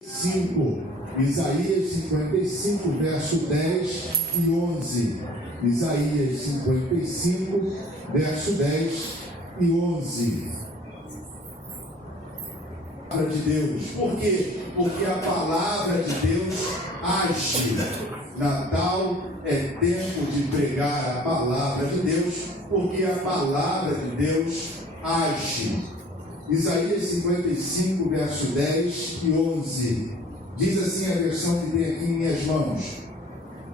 5, Isaías 55, verso 10 e 11. Isaías 55, verso 10 e 11. A palavra de Deus. Por quê? Porque a palavra de Deus age. Natal é tempo de pregar a palavra de Deus, porque a palavra de Deus age. Isaías 55, verso 10 e 11. Diz assim a versão que tem aqui em minhas mãos: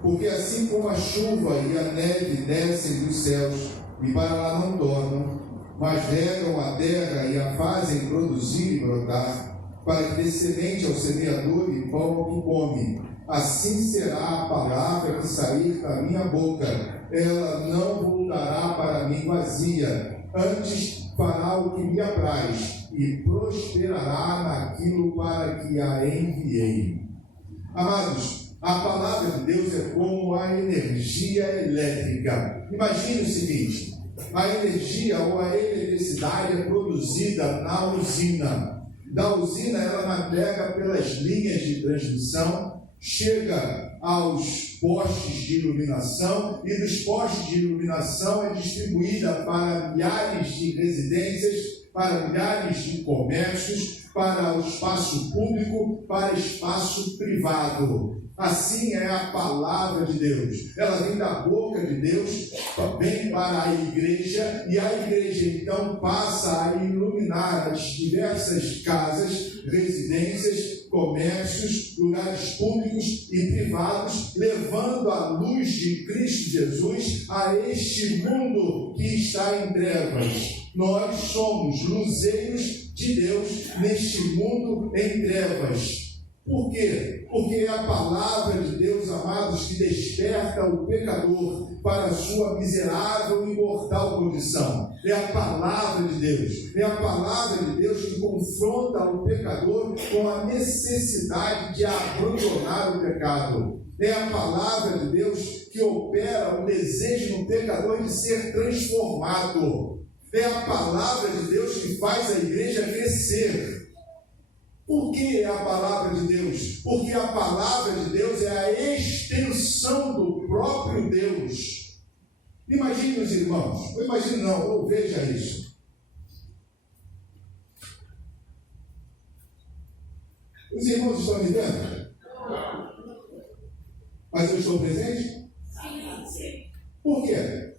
porque assim como a chuva e a neve descem dos céus e para lá não tornam, mas regam a terra e a fazem produzir e brotar, para que dê semente ao semeador e pão ao que come, assim será a palavra que sair da minha boca. Ela não voltará para mim vazia, antes fará o que me apraz e prosperará naquilo para que a enviei. Amados, a palavra de Deus é como a energia elétrica. Imagine o seguinte: a energia ou a eletricidade é produzida na usina. Da usina ela navega pelas linhas de transmissão, chega aos postes de iluminação, e dos postes de iluminação é distribuída para milhares de residências, para milhares de comércios, para o espaço público, para espaço privado. Assim é a palavra de Deus. Ela vem da boca de Deus, vem para a igreja, e a igreja então passa a iluminar as diversas casas, residências, comércios, lugares públicos e privados, levando a luz de Cristo Jesus a este mundo que está em trevas. Nós somos luzeiros de Deus neste mundo em trevas. Por quê? Porque é a palavra de Deus, amados, que desperta o pecador para a sua miserável e mortal condição. É a palavra de Deus. É a palavra de Deus que confronta o pecador com a necessidade de abandonar o pecado. É a palavra de Deus que opera o desejo no pecador de ser transformado. É a palavra de Deus que faz a igreja crescer. Por que é a palavra de Deus? Porque a palavra de Deus é a extensão do próprio Deus. Imagine os irmãos, não imagine não, ou veja isso. Os irmãos estão me vendo? Mas eu estou presente? Sim. Por quê?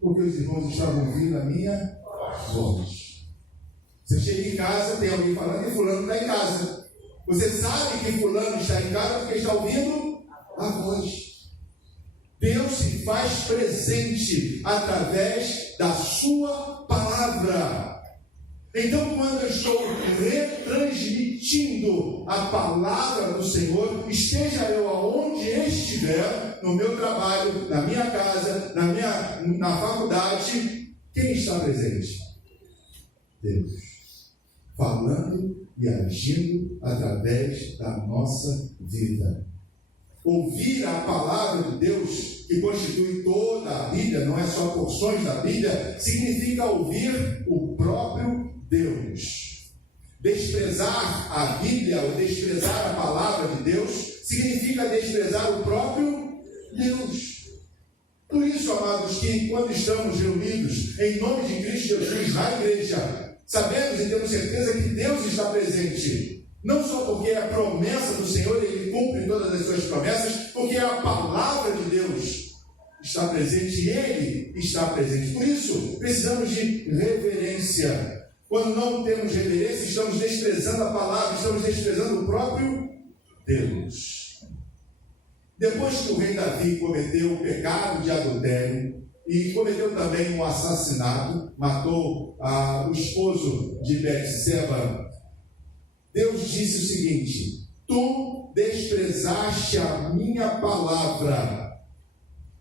Porque os irmãos estavam ouvindo a minha voz. Você chega em casa, tem alguém falando e fulano está em casa. Você sabe que fulano está em casa porque está ouvindo a voz. Deus se faz presente através da sua palavra. Então, quando eu estou retransmitindo a palavra do Senhor, esteja eu aonde estiver, no meu trabalho, na minha casa, na faculdade, quem está presente? Deus. Falando e agindo através da nossa vida. Ouvir a palavra de Deus, que constitui toda a Bíblia, não é só porções da Bíblia, significa ouvir o próprio Deus. Desprezar a Bíblia ou desprezar a palavra de Deus significa desprezar o próprio Deus. Por isso, amados, que quando estamos reunidos em nome de Cristo Jesus na igreja, sabemos e temos certeza que Deus está presente. Não só porque é a promessa do Senhor e Ele cumpre todas as suas promessas, porque a palavra de Deus está presente e Ele está presente. Por isso, precisamos de reverência. Quando não temos reverência, estamos desprezando a palavra, estamos desprezando o próprio Deus. Depois que o rei Davi cometeu o pecado de adultério e cometeu também um assassinato, matou o esposo de Betseba, Deus disse o seguinte: tu desprezaste a minha palavra,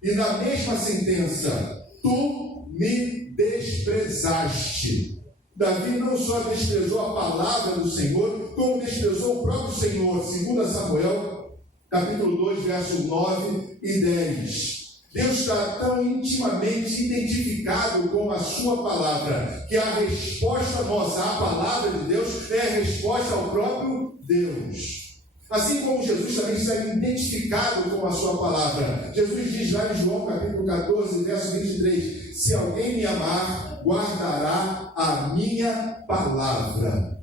e na mesma sentença, tu me desprezaste. Davi não só desprezou a palavra do Senhor, como desprezou o próprio Senhor. 2 Samuel, capítulo 2, versos 9 e 10. Deus está tão intimamente identificado com a sua palavra, que a resposta nossa à palavra de Deus é a resposta ao próprio Deus. Assim como Jesus também está identificado com a sua palavra. Jesus diz lá em João capítulo 14, verso 23, se alguém me amar, guardará a minha palavra.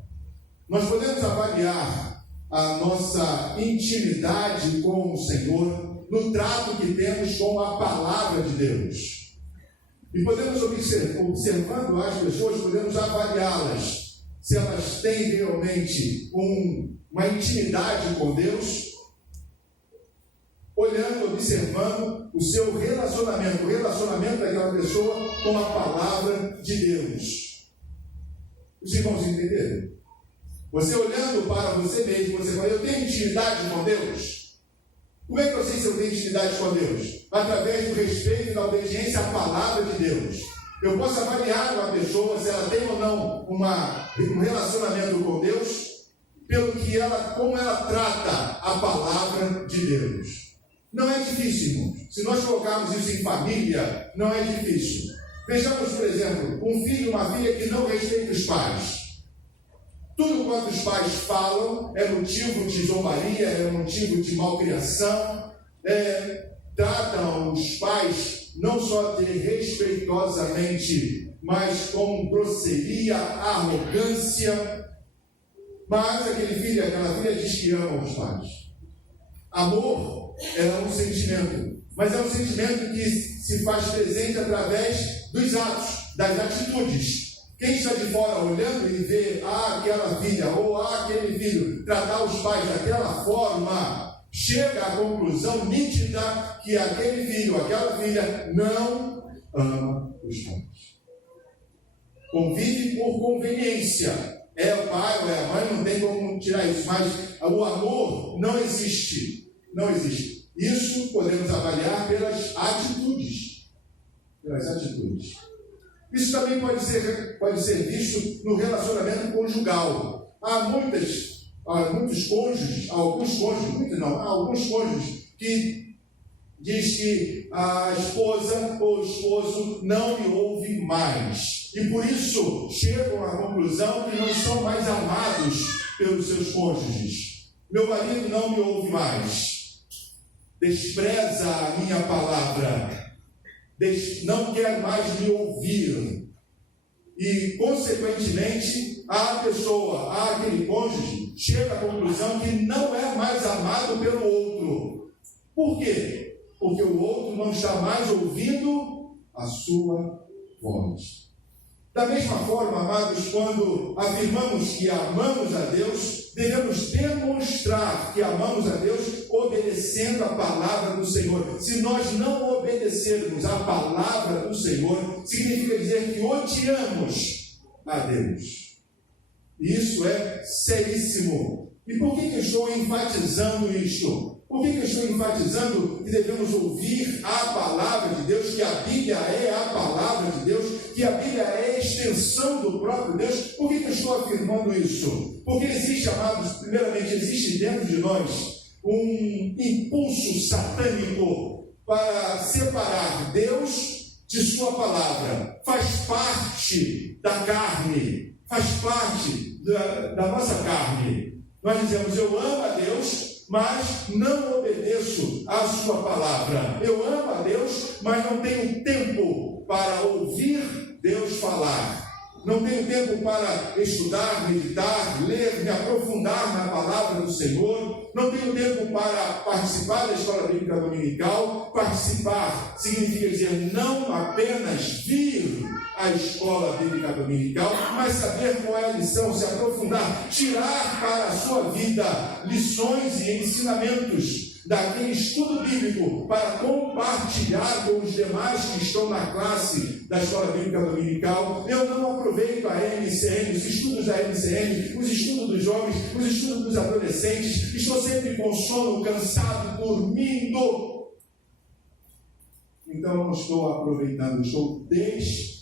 Nós podemos avaliar a nossa intimidade com o Senhor no trato que temos com a palavra de Deus. E podemos observando as pessoas, podemos avaliá-las, se elas têm realmente uma intimidade com Deus, olhando, observando o seu relacionamento, o relacionamento daquela pessoa com a palavra de Deus. Os irmãos entenderam? Você olhando para você mesmo, você fala, eu tenho intimidade com Deus? Como é que eu sei se eu tenho intimidade com Deus? Através do respeito e da obediência à palavra de Deus. Eu posso avaliar uma pessoa, se ela tem ou não um relacionamento com Deus, como ela trata a palavra de Deus. Não é difícil, irmãos. Se nós colocarmos isso em família, não é difícil. Vejamos, por exemplo, um filho e uma filha que não respeitam os pais. Tudo quanto os pais falam é motivo de zombaria, é motivo de malcriação, tratam os pais não só desrespeitosamente, mas com grosseria, arrogância. Mas aquele filho, aquela filha diz que ama os pais. Amor é um sentimento, mas é um sentimento que se faz presente através dos atos, das atitudes. Quem está de fora olhando e vê aquela filha ou aquele filho tratar os pais daquela forma, chega à conclusão nítida que aquele filho, aquela filha não ama os pais. Convive por conveniência. É o pai ou é a mãe, não tem como tirar isso, mas o amor não existe. Não existe. Isso podemos avaliar pelas atitudes. Isso também pode ser visto no relacionamento conjugal. Há alguns cônjuges que diz que a esposa ou o esposo não lhe ouve mais. E por isso chegam à conclusão que não são mais amados pelos seus cônjuges. Meu marido não me ouve mais. Despreza a minha palavra. Não quer mais me ouvir. E, consequentemente, aquele cônjuge, chega à conclusão que não é mais amado pelo outro. Por quê? Porque o outro não está mais ouvindo a sua voz. Da mesma forma, amados, quando afirmamos que amamos a Deus, devemos demonstrar que amamos a Deus obedecendo a palavra do Senhor. Se nós não obedecermos a palavra do Senhor, significa dizer que odiamos a Deus. E isso é seríssimo. E por que eu estou enfatizando isto? Por que eu estou enfatizando que devemos ouvir a palavra de Deus, que a Bíblia é a palavra de Deus, que a Bíblia é a extensão do próprio Deus? Por que eu estou afirmando isso? Porque existe, amados, primeiramente, existe dentro de nós um impulso satânico para separar Deus de sua palavra. Faz parte da carne, faz parte da nossa carne. Nós dizemos, eu amo a Deus, mas não obedeço à sua palavra. Eu amo a Deus, mas não tenho tempo para ouvir Deus falar. Não tenho tempo para estudar, meditar, ler, me aprofundar na palavra do Senhor. Não tenho tempo para participar da escola bíblica dominical. Participar significa dizer não apenas vir à escola bíblica dominical, mas saber qual é a lição, se aprofundar, tirar para a sua vida lições e ensinamentos daquele estudo bíblico para compartilhar com os demais que estão na classe da escola bíblica dominical. Eu não aproveito a MCN, os estudos da MCN, os estudos dos jovens, os estudos dos adolescentes. Estou sempre com sono, cansado, dormindo. Então não estou aproveitando, estou desprezando.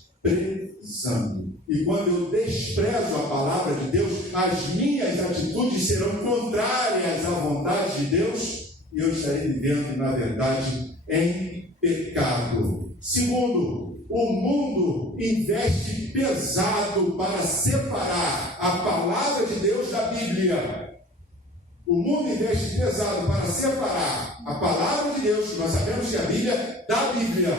E quando eu desprezo a palavra de Deus, as minhas atitudes serão contrárias à vontade de Deus, e eu estarei vivendo, na verdade, em pecado. Segundo, o mundo investe pesado para separar a palavra de Deus da Bíblia. O mundo investe pesado para separar a palavra de Deus, que nós sabemos que é a Bíblia, da Bíblia,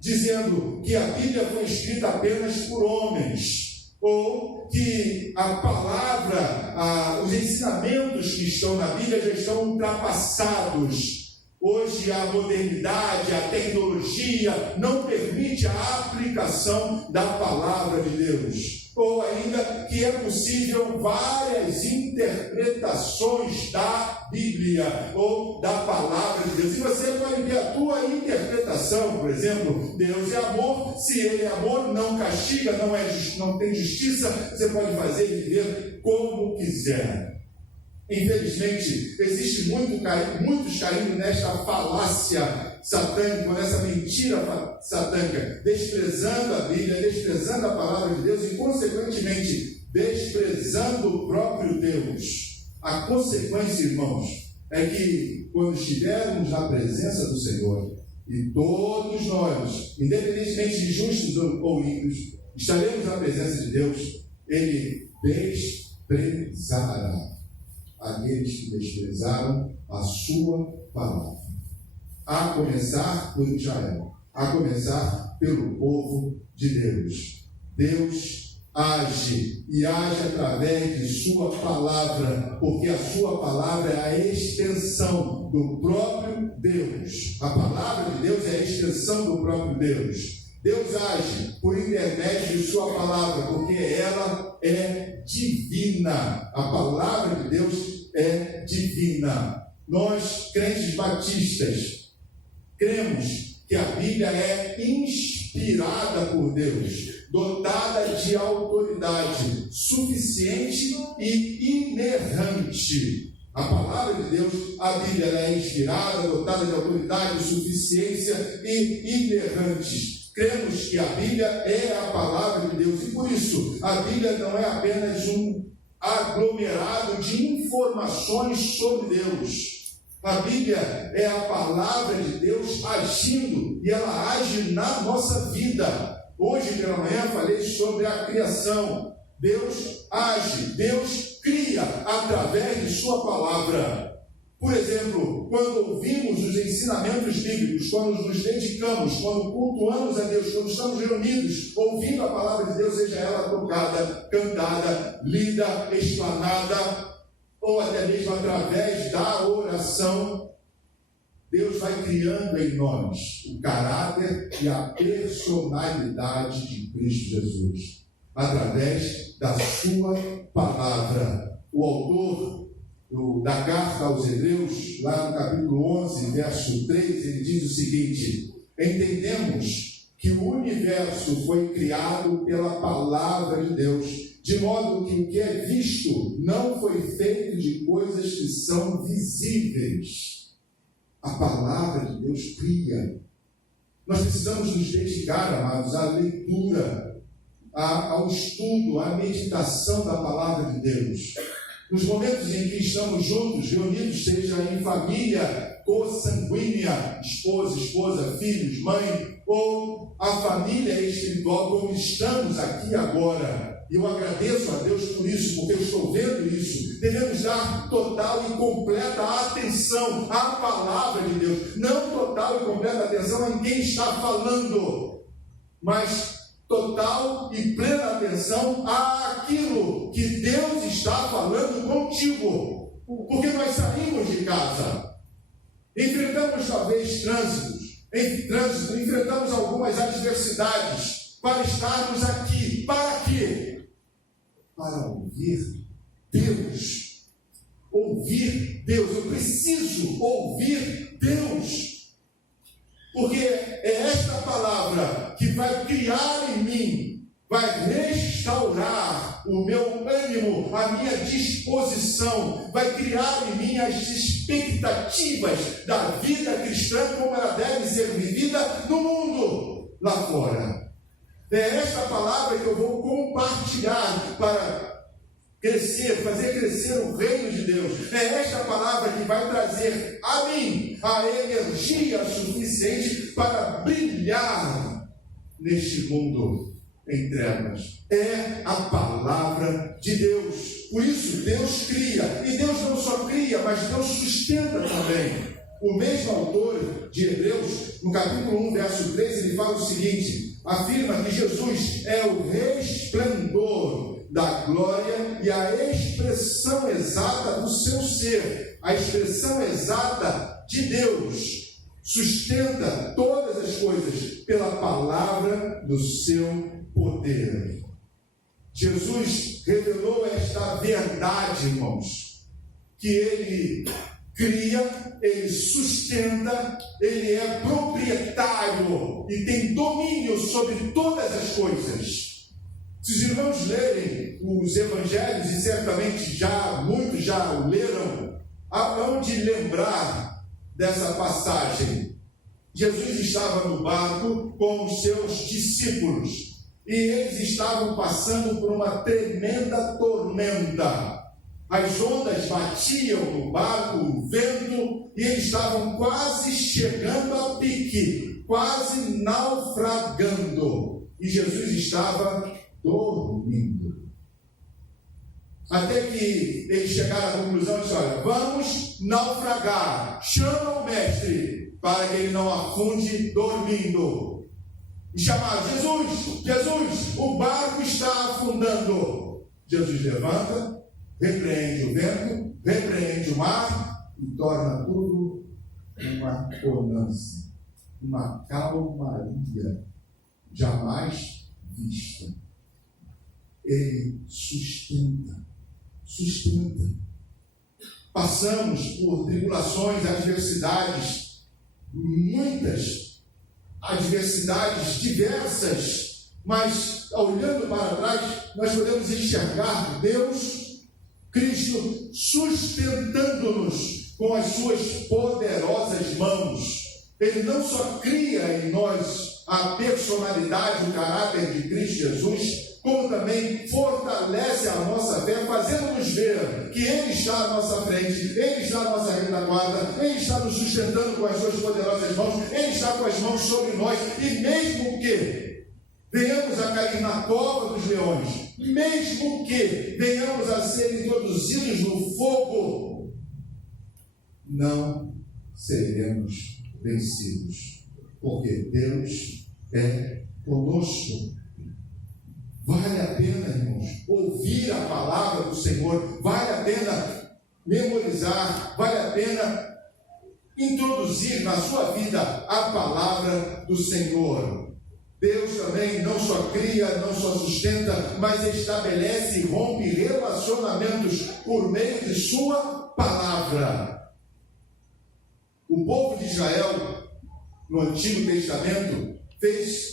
dizendo que a Bíblia foi escrita apenas por homens, ou que a palavra, os ensinamentos que estão na Bíblia já estão ultrapassados. Hoje a modernidade, a tecnologia não permite a aplicação da palavra de Deus. Ou ainda que é possível várias interpretações da Bíblia ou da palavra de Deus. E você pode ter a tua interpretação, por exemplo, Deus é amor, se Ele é amor, não castiga, não tem justiça, você pode fazer e viver como quiser. Infelizmente, existe muitos caindo nesta falácia satânica, nessa mentira satânica, desprezando a Bíblia, desprezando a palavra de Deus e, consequentemente, desprezando o próprio Deus. A consequência, irmãos, é que quando estivermos na presença do Senhor, e todos nós, independentemente de justos ou ímpios, estaremos na presença de Deus, Ele desprezará aqueles que desprezaram a sua palavra. A começar por Israel, a começar pelo povo de Deus. Deus age e age através de sua palavra, porque a sua palavra é a extensão do próprio Deus. A palavra de Deus é a extensão do próprio Deus. Deus age por intermédio de sua palavra, porque ela é divina. A palavra de Deus é divina. Nós, crentes batistas, cremos que a Bíblia é inspirada por Deus, dotada de autoridade suficiente e inerrante. A palavra de Deus, a Bíblia, é inspirada, dotada de autoridade, suficiência e inerrante. Cremos que a Bíblia é a palavra de Deus e por isso a Bíblia não é apenas um aglomerado de informações sobre Deus. A Bíblia é a palavra de Deus agindo e ela age na nossa vida. Hoje pela manhã falei sobre a criação. Deus age, Deus cria através de sua palavra. Por exemplo, quando ouvimos os ensinamentos bíblicos, quando nos dedicamos, quando cultuamos a Deus, quando estamos reunidos, ouvindo a palavra de Deus, seja ela tocada, cantada, lida, explanada, ou até mesmo através da oração, Deus vai criando em nós o caráter e a personalidade de Cristo Jesus, através da sua palavra. O autor da carta aos Hebreus, lá no capítulo 11, verso 3, ele diz o seguinte: entendemos que o universo foi criado pela palavra de Deus, de modo que o que é visto não foi feito de coisas que são visíveis. A palavra de Deus cria. Nós precisamos nos dedicar, amados, à leitura, ao estudo, à meditação da palavra de Deus. Nos momentos em que estamos juntos, reunidos, seja em família consanguínea, esposa, filhos, mãe, ou a família espiritual, como estamos aqui agora. E eu agradeço a Deus por isso, porque eu estou vendo isso. Devemos dar total e completa atenção à palavra de Deus. Não total e completa atenção em quem está falando, mas total e plena atenção àquilo que Deus está falando contigo. Porque nós saímos de casa, enfrentamos talvez trânsitos, enfrentamos algumas adversidades para estarmos aqui. Para quê? Para ouvir Deus. Ouvir Deus. Eu preciso ouvir Deus. Porque é esta palavra que vai criar em mim, vai restaurar o meu ânimo, a minha disposição, vai criar em mim as expectativas da vida cristã como ela deve ser vivida no mundo lá fora. É esta palavra que eu vou compartilhar para crescer, fazer crescer o reino de Deus. É esta palavra que vai trazer a mim a energia suficiente para brilhar neste mundo em trevas. É a palavra de Deus. Por isso, Deus cria. E Deus não só cria, mas Deus sustenta também. O mesmo autor de Hebreus, no capítulo 1, verso 13, ele fala o seguinte: afirma que Jesus é o resplendor da glória e a expressão exata do seu ser, a expressão exata de Deus. Sustenta todas as coisas pela palavra do seu poder. Jesus revelou esta verdade, irmãos, que Ele cria, Ele sustenta, Ele é proprietário e tem domínio sobre todas as coisas. Se os irmãos lerem os evangelhos, e certamente muitos já leram, hão de lembrar dessa passagem. Jesus estava no barco com os seus discípulos e eles estavam passando por uma tremenda tormenta. As ondas batiam no barco, o vento, e eles estavam quase chegando a pique, quase naufragando. E Jesus estava dormindo. Até que eles chegaram à conclusão e disseram: olha, vamos naufragar, chama o mestre, para que ele não afunde dormindo. E chamaram: Jesus, o barco está afundando. Jesus levanta, repreende o vento, repreende o mar e torna tudo uma bonança, uma calmaria jamais vista. Ele sustenta. Passamos por tribulações, adversidades, muitas adversidades diversas, mas olhando para trás, nós podemos enxergar Deus, Cristo, sustentando-nos com as suas poderosas mãos. Ele não só cria em nós a personalidade, o caráter de Cristo Jesus, como também fortalece a nossa fé, fazendo-nos ver que Ele está à nossa frente, Ele está à nossa retaguarda, Ele está nos sustentando com as suas poderosas mãos, Ele está com as mãos sobre nós, e mesmo que venhamos a cair na cova dos leões, mesmo que venhamos a ser introduzidos no fogo, não seremos vencidos, porque Deus é conosco. Vale a pena, irmãos, ouvir a palavra do Senhor, vale a pena memorizar, vale a pena introduzir na sua vida a palavra do Senhor. Deus também não só cria, não só sustenta, mas estabelece e rompe relacionamentos por meio de sua palavra. O povo de Israel, no Antigo Testamento,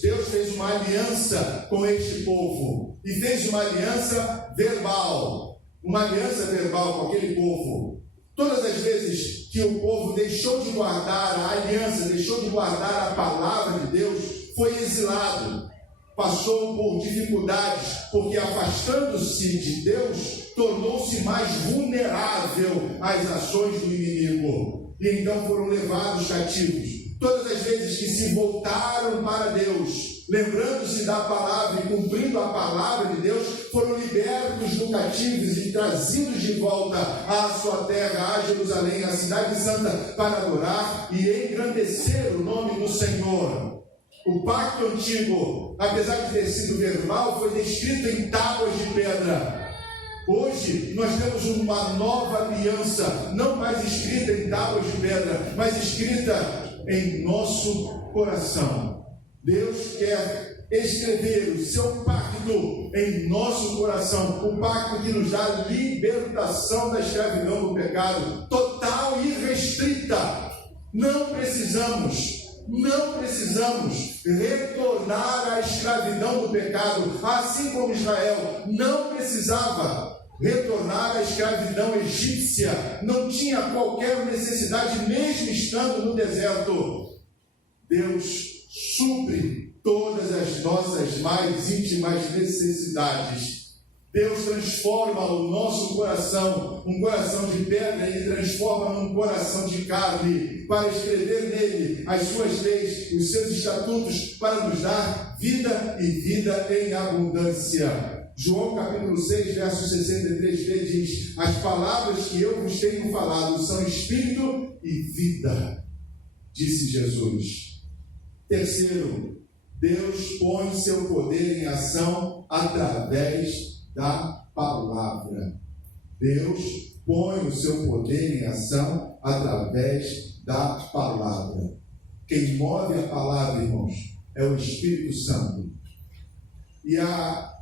Deus fez uma aliança com este povo, e fez uma aliança verbal com aquele povo. Todas as vezes que o povo deixou de guardar a aliança, deixou de guardar a palavra de Deus, foi exilado, passou por dificuldades, porque afastando-se de Deus, tornou-se mais vulnerável às ações do inimigo, e então foram levados cativos. Todas as vezes que se voltaram para Deus, lembrando-se da palavra e cumprindo a palavra de Deus, foram libertos do cativo e trazidos de volta à sua terra, a Jerusalém, a cidade santa, para adorar e engrandecer o nome do Senhor. O pacto antigo, apesar de ter sido verbal, foi descrito em tábuas de pedra. Hoje nós temos uma nova aliança, não mais escrita em tábuas de pedra, mas escrita em nosso coração. Deus quer escrever o seu pacto em nosso coração, o pacto que nos dá libertação da escravidão do pecado, total e restrita. Não precisamos retornar à escravidão do pecado, assim como Israel não precisava retornar à escravidão egípcia, não tinha qualquer necessidade, mesmo estando no deserto. Deus supre todas as nossas mais íntimas necessidades, Deus transforma o nosso coração, um coração de pedra, Ele transforma num coração de carne, para escrever nele as suas leis, os seus estatutos, para nos dar vida e vida em abundância. João capítulo 6, verso 63b diz: as palavras que eu vos tenho falado são espírito e vida, disse Jesus. Terceiro, Deus põe seu poder em ação através da palavra. Deus põe o seu poder em ação através da palavra. Quem move a palavra, irmãos, é o Espírito Santo. E a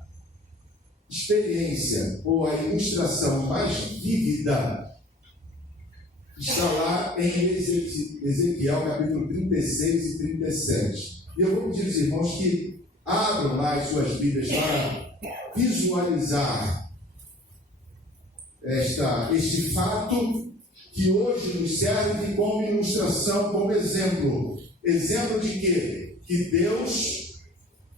experiência ou a ilustração mais vívida está lá em Ezequiel capítulo 36 e 37. E eu vou pedir aos irmãos que abram lá as suas Bíblias para visualizar este fato que hoje nos serve como ilustração, como exemplo. Exemplo de quê? Que Deus,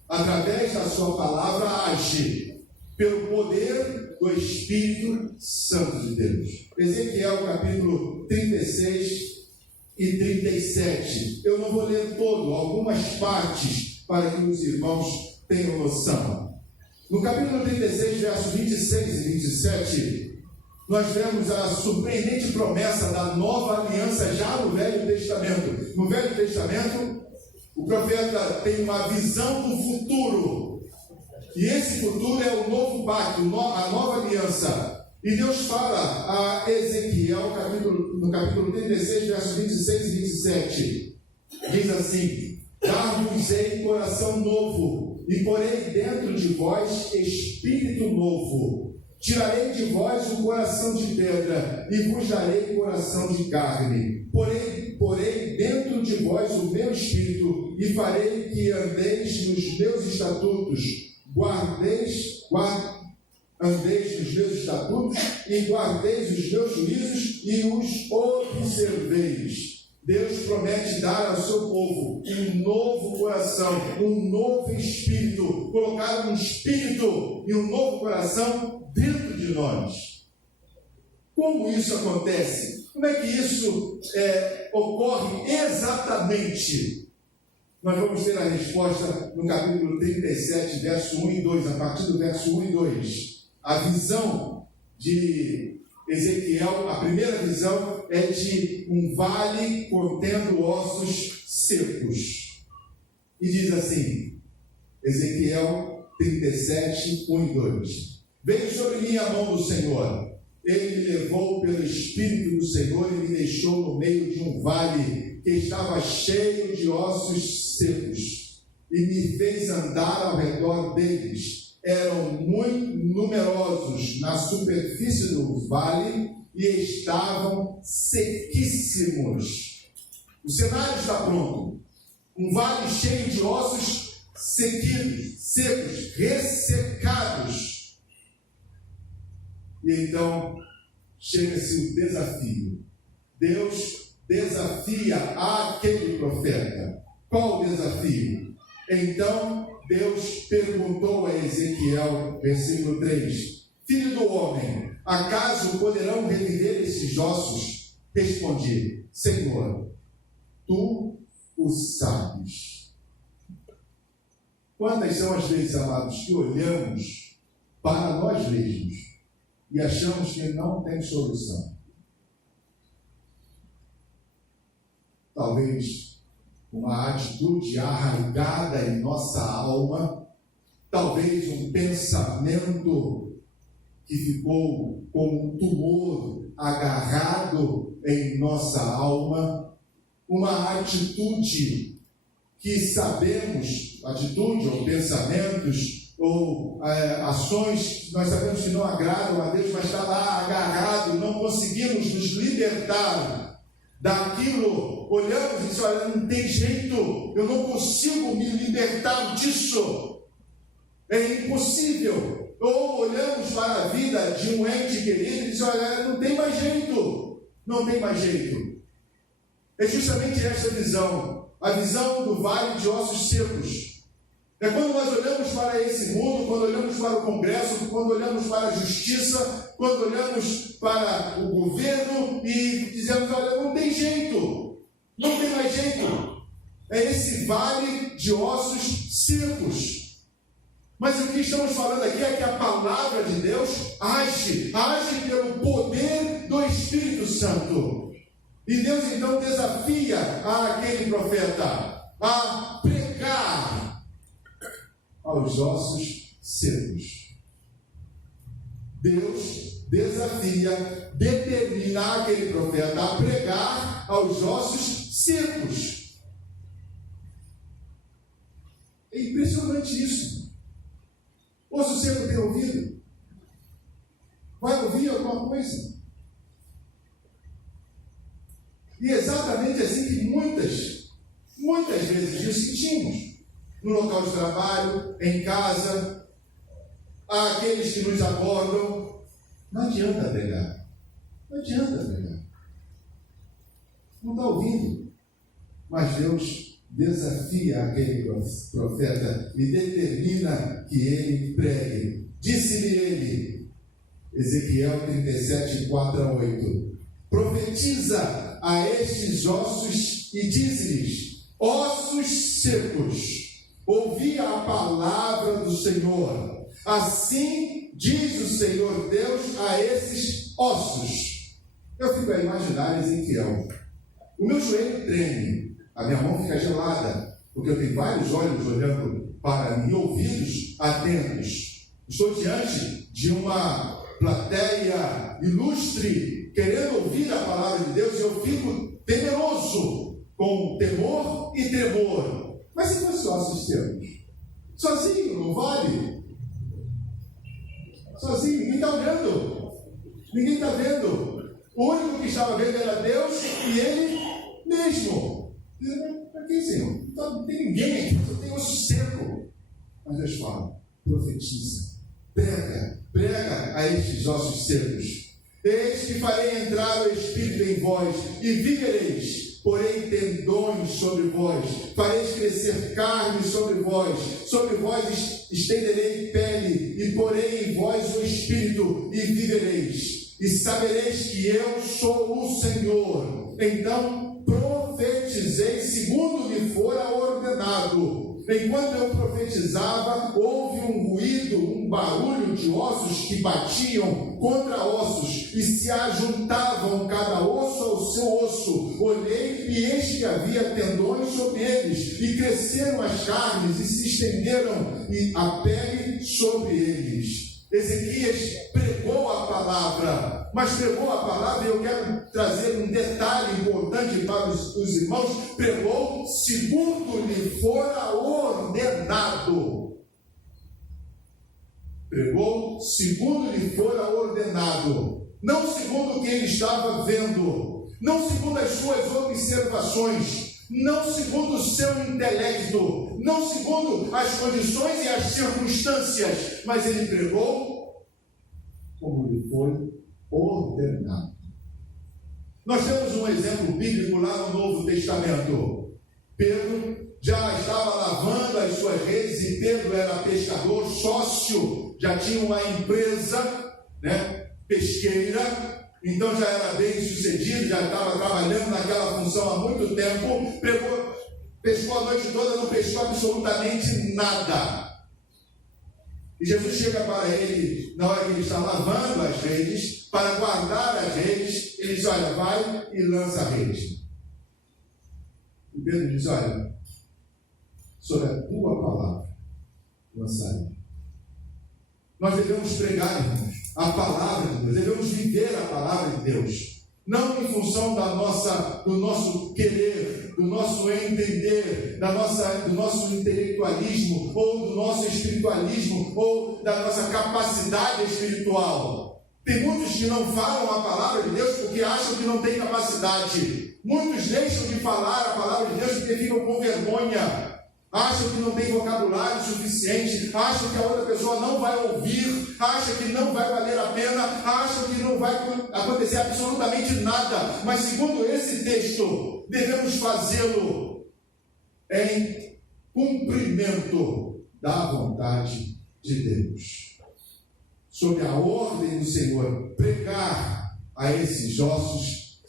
através da sua palavra, age pelo poder do Espírito Santo de Deus. Ezequiel capítulo 36 e 37. Eu não vou ler todo, algumas partes, para que os irmãos tenham noção. No capítulo 36, versos 26 e 27, nós vemos a surpreendente promessa da nova aliança já no Velho Testamento. No Velho Testamento, o profeta tem uma visão do futuro. E esse futuro é o novo pacto, a nova aliança. E Deus fala a Ezequiel, no capítulo 36, versos 26 e 27. Diz assim: dar-vos-ei coração novo, e porei dentro de vós espírito novo. Tirarei de vós o coração de pedra, e vos darei coração de carne. Porei dentro de vós o meu espírito, e farei que andeis nos meus estatutos, andeis nos meus estatutos, e guardeis os meus juízos, e os observeis. Deus promete dar ao seu povo um novo coração, um novo espírito, colocar um espírito e um novo coração dentro de nós. Como isso acontece? Como é que isso ocorre exatamente? Nós vamos ter a resposta no capítulo 37, verso 1 e 2, a partir do verso 1 e 2. A visão de Ezequiel, a primeira visão é de um vale contendo ossos secos. E diz assim, Ezequiel 37, 1 e 2. Veio sobre mim a mão do Senhor. Ele me levou pelo Espírito do Senhor e me deixou no meio de um vale que estava cheio de ossos secos. E me fez andar ao redor deles. Eram muito numerosos na superfície do vale e estavam sequíssimos. O cenário está pronto. Um vale cheio de ossos secos, ressecados. E então chega-se o desafio. Deus desafia aquele profeta. Qual o desafio? Então Deus perguntou a Ezequiel, versículo 3: filho do homem, acaso poderão reviver esses ossos? Respondi: Senhor, tu o sabes. Quantas são as vezes, amados, que olhamos para nós mesmos e achamos que não tem solução? Talvez uma atitude arraigada em nossa alma, talvez um pensamento que ficou como um tumor agarrado em nossa alma, uma atitude que sabemos, atitude ou pensamentos ou ações, nós sabemos que não agradam a Deus, mas está lá agarrado, não conseguimos nos libertar daquilo. Olhamos e dizemos: olha, não tem jeito, eu não consigo me libertar disso, é impossível. Ou olhamos para a vida de um ente querido e dizemos: olha, não tem mais jeito, não tem mais jeito. É justamente essa visão, a visão do vale de ossos secos. É quando nós olhamos para esse mundo, quando olhamos para o Congresso, quando olhamos para a justiça, quando olhamos para o governo e dizemos, olha, não tem jeito, não tem mais jeito. É esse vale de ossos secos. Mas o que estamos falando aqui é que a palavra de Deus age pelo poder do Espírito Santo. E Deus então desafia aquele profeta a pregar aos ossos secos. Deus desafia, determina aquele profeta a pregar aos ossos secos. É impressionante isso. Osso seco tem ouvido? Vai ouvir alguma coisa? E é exatamente assim que muitas vezes nos sentimos. No local de trabalho, em casa, há aqueles que nos abordam. Não adianta pregar. Não adianta pregar. Não está ouvindo. Mas Deus desafia aquele profeta e determina que ele pregue. Disse-lhe ele, Ezequiel 37, 4 a 8, profetiza a estes ossos e dize-lhes, ossos secos, ouvi a palavra do Senhor. Assim diz o Senhor Deus a esses ossos. Eu fico a imaginar Ezequiel. O meu joelho treme, a minha mão fica gelada, porque eu tenho vários olhos olhando para mim, ouvidos atentos. Estou diante de uma plateia ilustre, querendo ouvir a palavra de Deus, e eu fico temeroso, com temor e tremor. Mas se fosse ossos secos, sozinho, não vale? Sozinho, ninguém está olhando, ninguém está vendo. O único que estava vendo era Deus e ele mesmo. Para quem, Senhor? Não tem ninguém aqui, só tem osso seco. Mas Deus fala, profetiza, prega a estes ossos secos. Eis que farei entrar o Espírito em vós e vivereis. Porém tendões sobre vós, fareis crescer carne sobre vós estenderei pele, e porei em vós o Espírito, e vivereis, e sabereis que eu sou o Senhor. Então profetizei segundo me fora ordenado. Enquanto eu profetizava, houve um ruído, um barulho de ossos que batiam contra ossos e se ajuntavam cada osso ao seu osso. Olhei e eis que havia tendões sobre eles, e cresceram as carnes e se estenderam e a pele sobre eles. Ezequias pregou a palavra, mas pregou a palavra, e eu quero trazer um detalhe importante para os irmãos: pregou segundo lhe fora ordenado. Pregou segundo lhe fora ordenado, não segundo o que ele estava vendo, não segundo as suas observações, não segundo o seu intelecto, não segundo as condições e as circunstâncias, mas ele pregou como lhe foi ordenado. Nós temos um exemplo bíblico lá no Novo Testamento. Pedro já estava lavando as suas redes, e Pedro era pescador, sócio, já tinha uma empresa, pesqueira. Então já era bem sucedido, já estava trabalhando naquela função há muito tempo, pescou a noite toda, não pescou absolutamente nada. E Jesus chega para ele, na hora que ele está lavando as redes, para guardar as redes, ele diz, olha, vai e lança a rede. E Pedro diz, olha, sobre a tua palavra lançarei. Nós devemos pregar, irmãos, a palavra de Deus, devemos viver a palavra de Deus, não em função do nosso querer, do nosso entender, do nosso intelectualismo, ou do nosso espiritualismo, ou da nossa capacidade espiritual. Tem muitos que não falam a palavra de Deus porque acham que não têm capacidade. Muitos deixam de falar a palavra de Deus porque ficam com vergonha. Acham que não tem vocabulário suficiente, acham que a outra pessoa não vai ouvir, acham que não vai valer a pena, acham que não vai acontecer absolutamente nada. Mas segundo esse texto, devemos fazê-lo em cumprimento da vontade de Deus. Sob a ordem do Senhor, pregar a esses ossos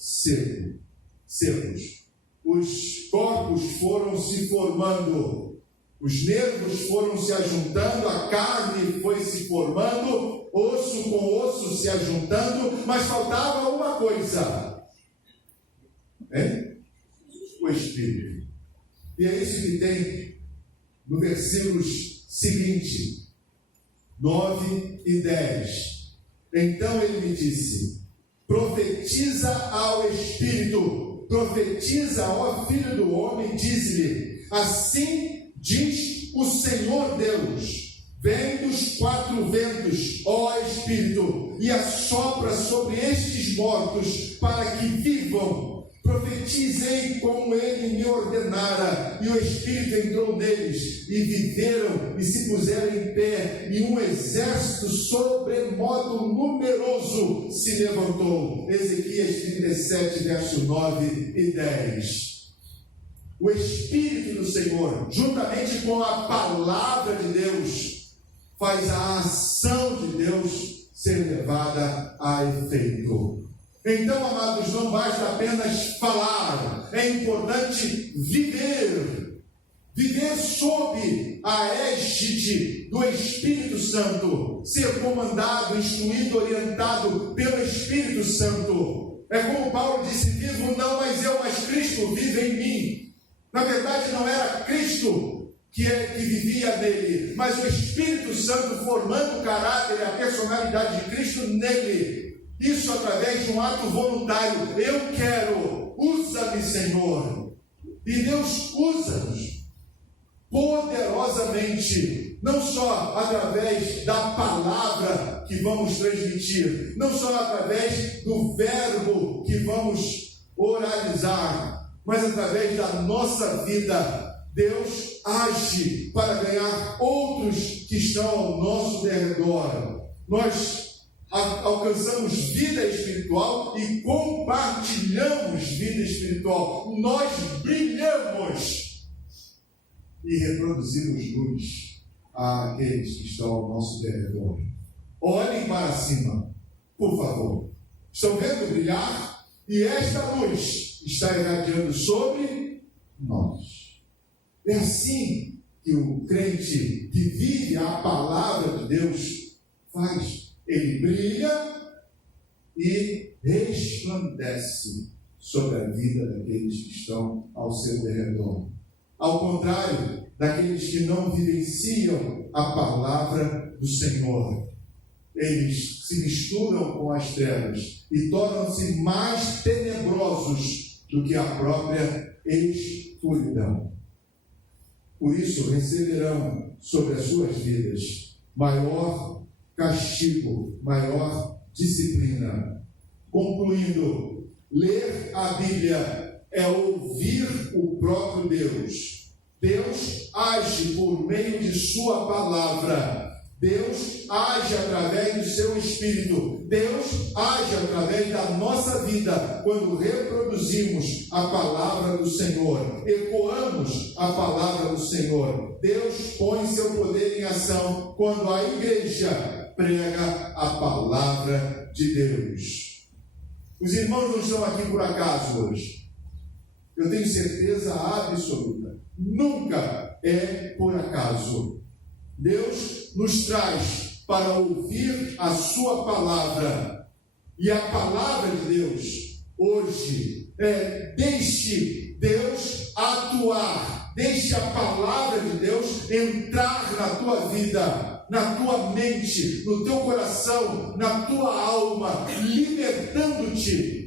secos. Os corpos foram se formando, os nervos foram se ajuntando, a carne foi se formando, osso com osso se ajuntando, mas faltava uma coisa, o Espírito. E é isso que tem no versículos seguintes, 9 e 10. Então ele me disse: profetiza ao Espírito, profetiza ao Filho do Homem, diz-lhe: assim diz o Senhor Deus, vem dos 4 ventos, ó Espírito, e assopra sobre estes mortos, para que vivam. Profetizei como ele me ordenara, e o Espírito entrou neles, e viveram, e se puseram em pé, e um exército sobremodo numeroso se levantou. Ezequias 37, verso 9 e 10. O Espírito do Senhor, juntamente com a palavra de Deus, faz a ação de Deus ser levada a efeito. Então, amados, não basta apenas falar, é importante viver sob a égide do Espírito Santo, ser comandado, instruído, orientado pelo Espírito Santo. É como Paulo disse: vivo não mais eu, mas Cristo vive em mim. Na verdade, não era Cristo que vivia nele, mas o Espírito Santo formando o caráter e a personalidade de Cristo nele. Isso através de um ato voluntário. Eu quero, usa-me, Senhor. E Deus usa-nos poderosamente, não só através da palavra que vamos transmitir, não só através do verbo que vamos oralizar, mas através da nossa vida. Deus age para ganhar outros que estão ao nosso derredor. Nós alcançamos vida espiritual e compartilhamos vida espiritual. Nós brilhamos e reproduzimos luz àqueles que estão ao nosso derredor. Olhem para cima, por favor. Estão vendo brilhar? E esta luz está irradiando sobre nós. É assim que o crente que vive a palavra de Deus faz. Ele brilha e resplandece sobre a vida daqueles que estão ao seu derredor. Ao contrário daqueles que não vivenciam a palavra do Senhor, eles se misturam com as trevas e tornam-se mais tenebrosos do que a própria escuridão. Por isso receberão sobre as suas vidas maior castigo, maior disciplina. Concluindo, ler a Bíblia é ouvir o próprio Deus. Deus age por meio de sua palavra. Deus age através do seu Espírito. Deus age através da nossa vida quando reproduzimos a palavra do Senhor, ecoamos a palavra do Senhor. Deus põe seu poder em ação quando a igreja prega a palavra de Deus. Os irmãos não estão aqui por acaso hoje. Eu tenho certeza absoluta. Nunca é por acaso. Deus nos traz para ouvir a sua palavra. E a palavra de Deus hoje é: deixe Deus atuar. Deixe a palavra de Deus entrar na tua vida, na tua mente, no teu coração, na tua alma, libertando-te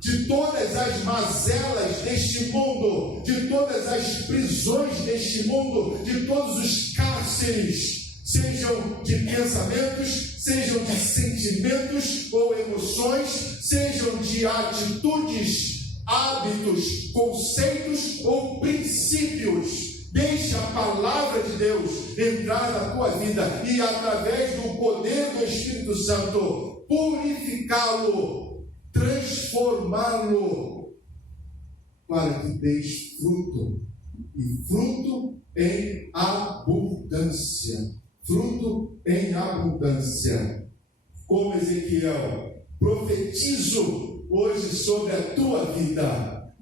de todas as mazelas deste mundo, de todas as prisões deste mundo, de todos os cárceres, sejam de pensamentos, sejam de sentimentos ou emoções, sejam de atitudes, hábitos, conceitos ou princípios. Deixe a palavra de Deus entrar na tua vida e, através do poder do Espírito Santo, purificá-lo, transformá-lo, para que deis fruto, e fruto em abundância. Fruto em abundância. Como Ezequiel, profetizo hoje sobre a tua vida,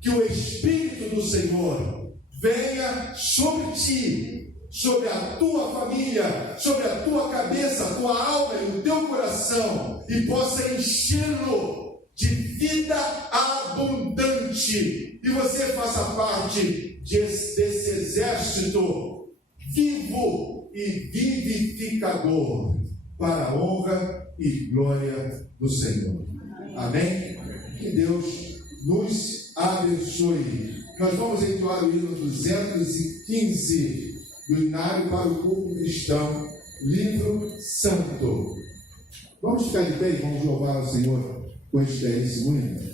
que o Espírito do Senhor venha sobre ti, sobre a tua família, sobre a tua cabeça, a tua alma e o teu coração, e possa enchê-lo de vida abundante, e você faça parte desse exército vivo e vivificador, para a honra e glória do Senhor. Amém? Que Deus nos abençoe. Nós vamos entoar o hino 215 do Inário para o Culto Cristão, livro santo. Vamos ficar de pé e vamos louvar ao Senhor com este belíssimo hino.